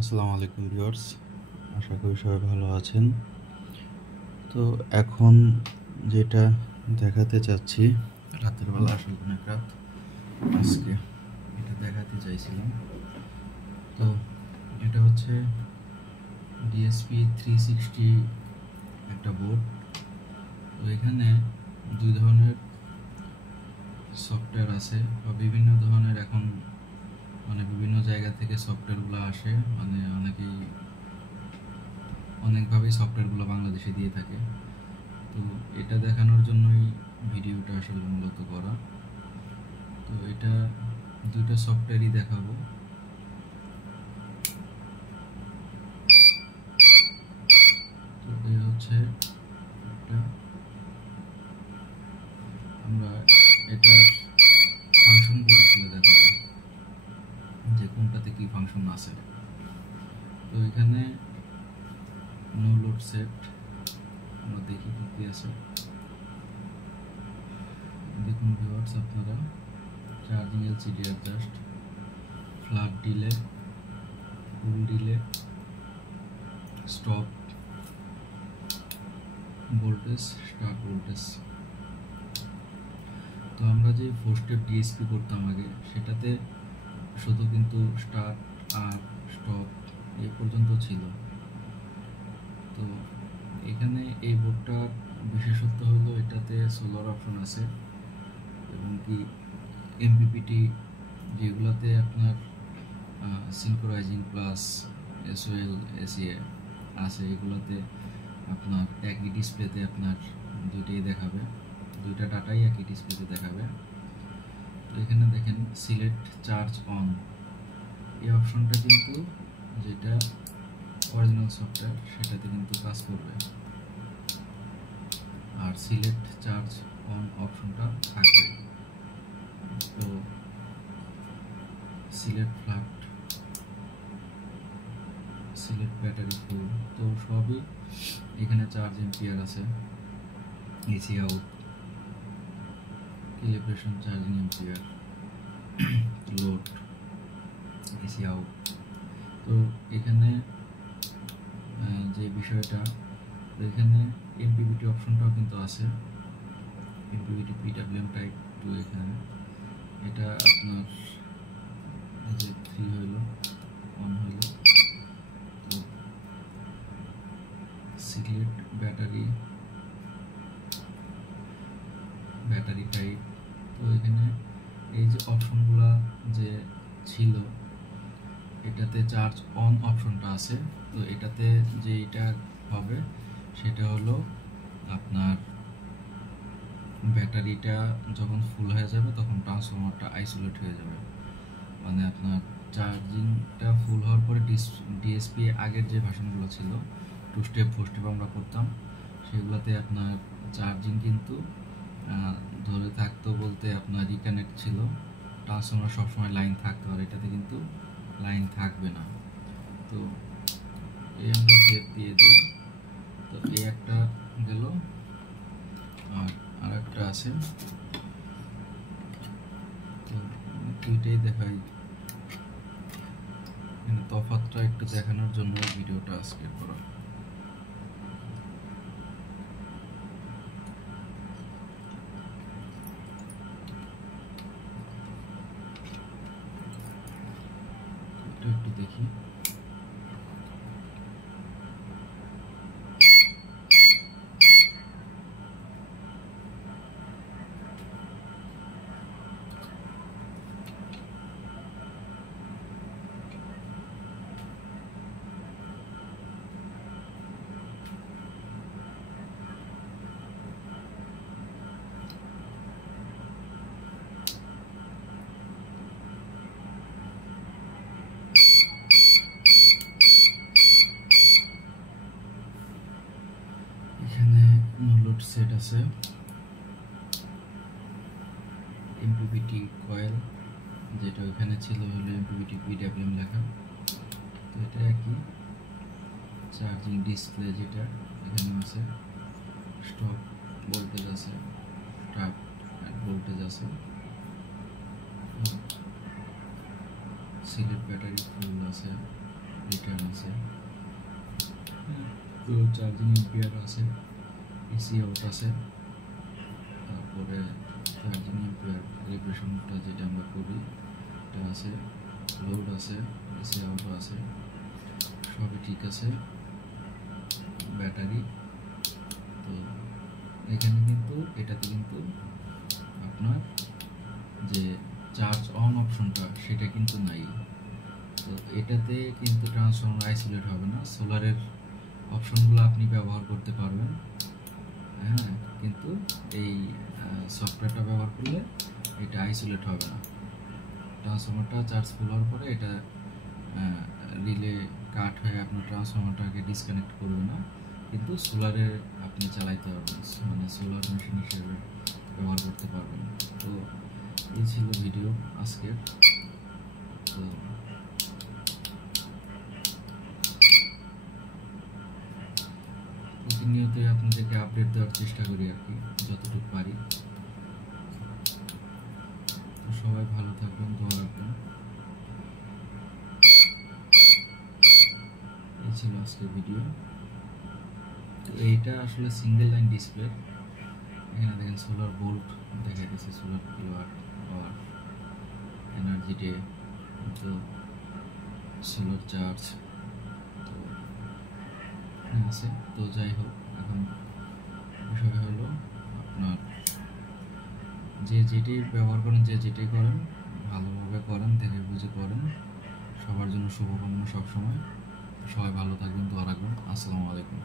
আসসালামু আলাইকুম ভিউয়ার্স, আশা করি সবাই ভালো আছেন। তো এখন যেটা দেখাতে চাচ্ছি, রাতের বেলা আসলে অনেক রাত, আজকে এটা দেখাতে চাইছিলাম। তো এটা হচ্ছে ডিএসপি 360 একটা বোর্ড। তো এখানে দুই ধরনের সফটওয়্যার আছে বা বিভিন্ন ধরনের এখন বিভিন্ন জায়গা থেকে সফটওয়্যারগুলো আসে, অনেকভাবেই সফটওয়্যারগুলো বাংলাদেশে দিয়ে থাকে। তো এটা দেখানোর জন্যই ভিডিওটা আসলে মূলত করা। তো এটা দুইটা সফটওয়্যারই দেখাবো। তো এই হচ্ছে একটা, আমরা এটার ফাংশনগুলো আসলে দেখাবো যে কোনটাতে কি ফাংশন আছে। তো এখানে নো লোড সেট, আমরা দেখি কি আছে। দেখুন ভিউয়ার্স, আপনারা charging LCD adjust, flag delay, full delay, stop voltage, start voltage. তো আমরা যে 4 স্টেপ ডিএসপি করতাম আগে, সেটাতে শুধু কিন্তু স্টার্ট আর স্টপ এই পর্যন্ত ছিল। তো এখানে এই বোর্ডটার বিশেষত্ব হলো এটাতে সোলার অপশন আছে এবং কি এমপিপিটি যেগুলোতে আপনার সিনক্রোনাইজিং প্লাস এসওএল এসিএ আছে, এগুলোতে আপনার একই ডিসপ্লেতে আপনার দুইটাই দেখাবে, দুইটা ডাটাই একই ডিসপ্লেতে দেখাবে। তো এখানে দেখেন সিলেক্ট চার্জ অন, এই অপশনটা কিন্তু যেটা অরিজিনাল সফটওয়্যার সেটাতে কিন্তু কাজ করবে, আর সিলেক্ট চার্জ অন অপশনটা থাকবে। তো select flat, select battery full, তো সবই এখানে চার্জ এম্পিয়ার আছে, AC out, calibration charging ampere, load, AC out. তো এখানে যে বিষয়টা, এখানে এমপিপিটি অপশনটাও কিন্তু আছে, এমপিপিটি পিডব্লিউএম টাইপ 2। এখানে এটা আপনার যে 3 হইল, অন হইল। তো সিলেক্ট ব্যাটারি, ব্যাটারি টাইপ। তো এখানে এই যে অপশনগুলা যে ছিল, এটাতে চার্জ অন অপশনটা আছে। তো এটাতে যে এটা হবে সেটা হলো আপনার ব্যাটারিটা যখন ফুল হয়ে যাবে তখন ট্রান্সফরমারটা আইসোলেট হয়ে যাবে, মানে আপনার চার্জিংটা ফুল হওয়ার পরে ডিএসপি আগের যে ভার্সনগুলো ছিল 2 স্টেপ 4 স্টেপ আমরা করতাম, সেগুলোতে আপনার চার্জিং কিন্তু ধরে থাকতো, বলতে আপনার রিকানেক্ট ছিল, ট্রান্সফরমার সবসময় লাইন থাকতো, আর এটাতে কিন্তু লাইন থাকবে না। তো এই আমরা সেট দিয়ে দিই। তো এই একটা গেল, আর একটা আছে। তো দুইটাই দেখাই, তফাৎটা একটু দেখানোর জন্য ভিডিওটা আজকে করা। একটু দেখি। এখানে লোড সেট আছে, এমপিপিটি কয়েল, যেটা ওখানে ছিল হলো এমপিপিটি পিডব্লিউএম লেখা। তো এটা একই। চার্জিং ডিসপ্লে যেটা এখানে আছে, স্টপ ভোল্টেজ আছে, স্টার্ট ভোল্টেজ আছে, সিলেক্ট ব্যাটারি ফুল আছে, এটা তো চার্জিং এম্পিয়ার আছে, এসি আউট আছে, তারপরে চার্জিং এম্পিয়ার রেগুলেশনটা যেটা আমরা করি এটা আছে, লোড আছে, এসি আউটও আছে, সবই ঠিক আছে। ব্যাটারি তো এখানে কিন্তু এটাতে কিন্তু আপনার যে চার্জ অন অপশনটা সেটা কিন্তু নাই। তো এটাতে কিন্তু ট্রান্সফর্মার আইসোলেট হবে না, সোলারের অপশনগুলো আপনি ব্যবহার করতে পারবেন, হ্যাঁ, কিন্তু এই সফটওয়্যারটা ব্যবহার করলে এটা আইসোলেট হবে না। ট্রান্সফর্মারটা চার্জ ফুল হওয়ার পরে এটা রিলে কাট হয়ে আপনার ট্রান্সফর্মারটাকে ডিসকানেক্ট করবে না, কিন্তু সোলারে আপনি চালাইতে পারবেন, মানে সোলার মেশিন হিসেবে ব্যবহার করতে পারবেন। তো এই ছিল ভিডিও আজকের। তো প্রতিনিয়তই আপনাদেরকে আপডেট দেওয়ার চেষ্টা করি আর কি, যতটুকু পারি। তো সবাই ভালো থাকবেন, দোয়া রাখবেন। এই ছিল আজকের ভিডিও। তো এইটা আসলে সিঙ্গেল লাইন ডিসপ্লে। এখানে দেখেন সোলার ভোল্ট দেখা দিচ্ছে, solar kilowatt power, energy day, তো সোলার চার্জ তো আছে। তো যাই হোক, এখন বিষয় হলো আপনার যে যেটি ব্যবহার করেন, যে যেটি করেন ভালোভাবে করেন, দেখে বুঝে করেন। সবার জন্য শুভকামনা সবসময়। সবাই ভালো থাকবেন, দোয়া রাখবেন। আসসালামু আলাইকুম।